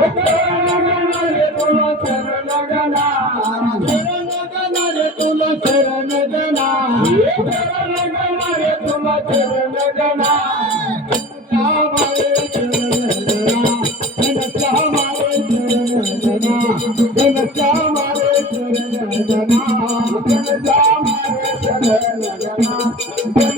Yeah. చరణ గనా చరణ గణ రే తుమ చరణ గనా Thank you.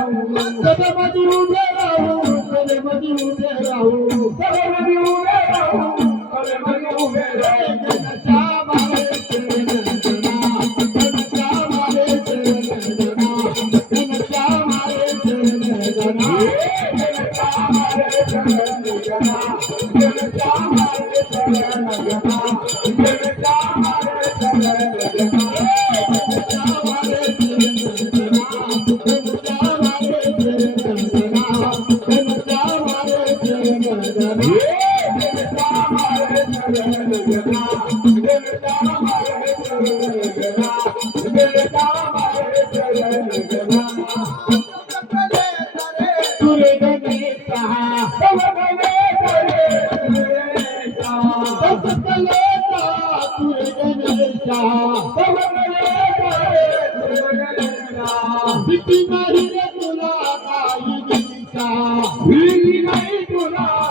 کڏه مديو دے راہوں کڏه مديو دے راہوں کڏه مديو دے راہوں جنگا جنگا مہرے پردے سما کپلے نرے تري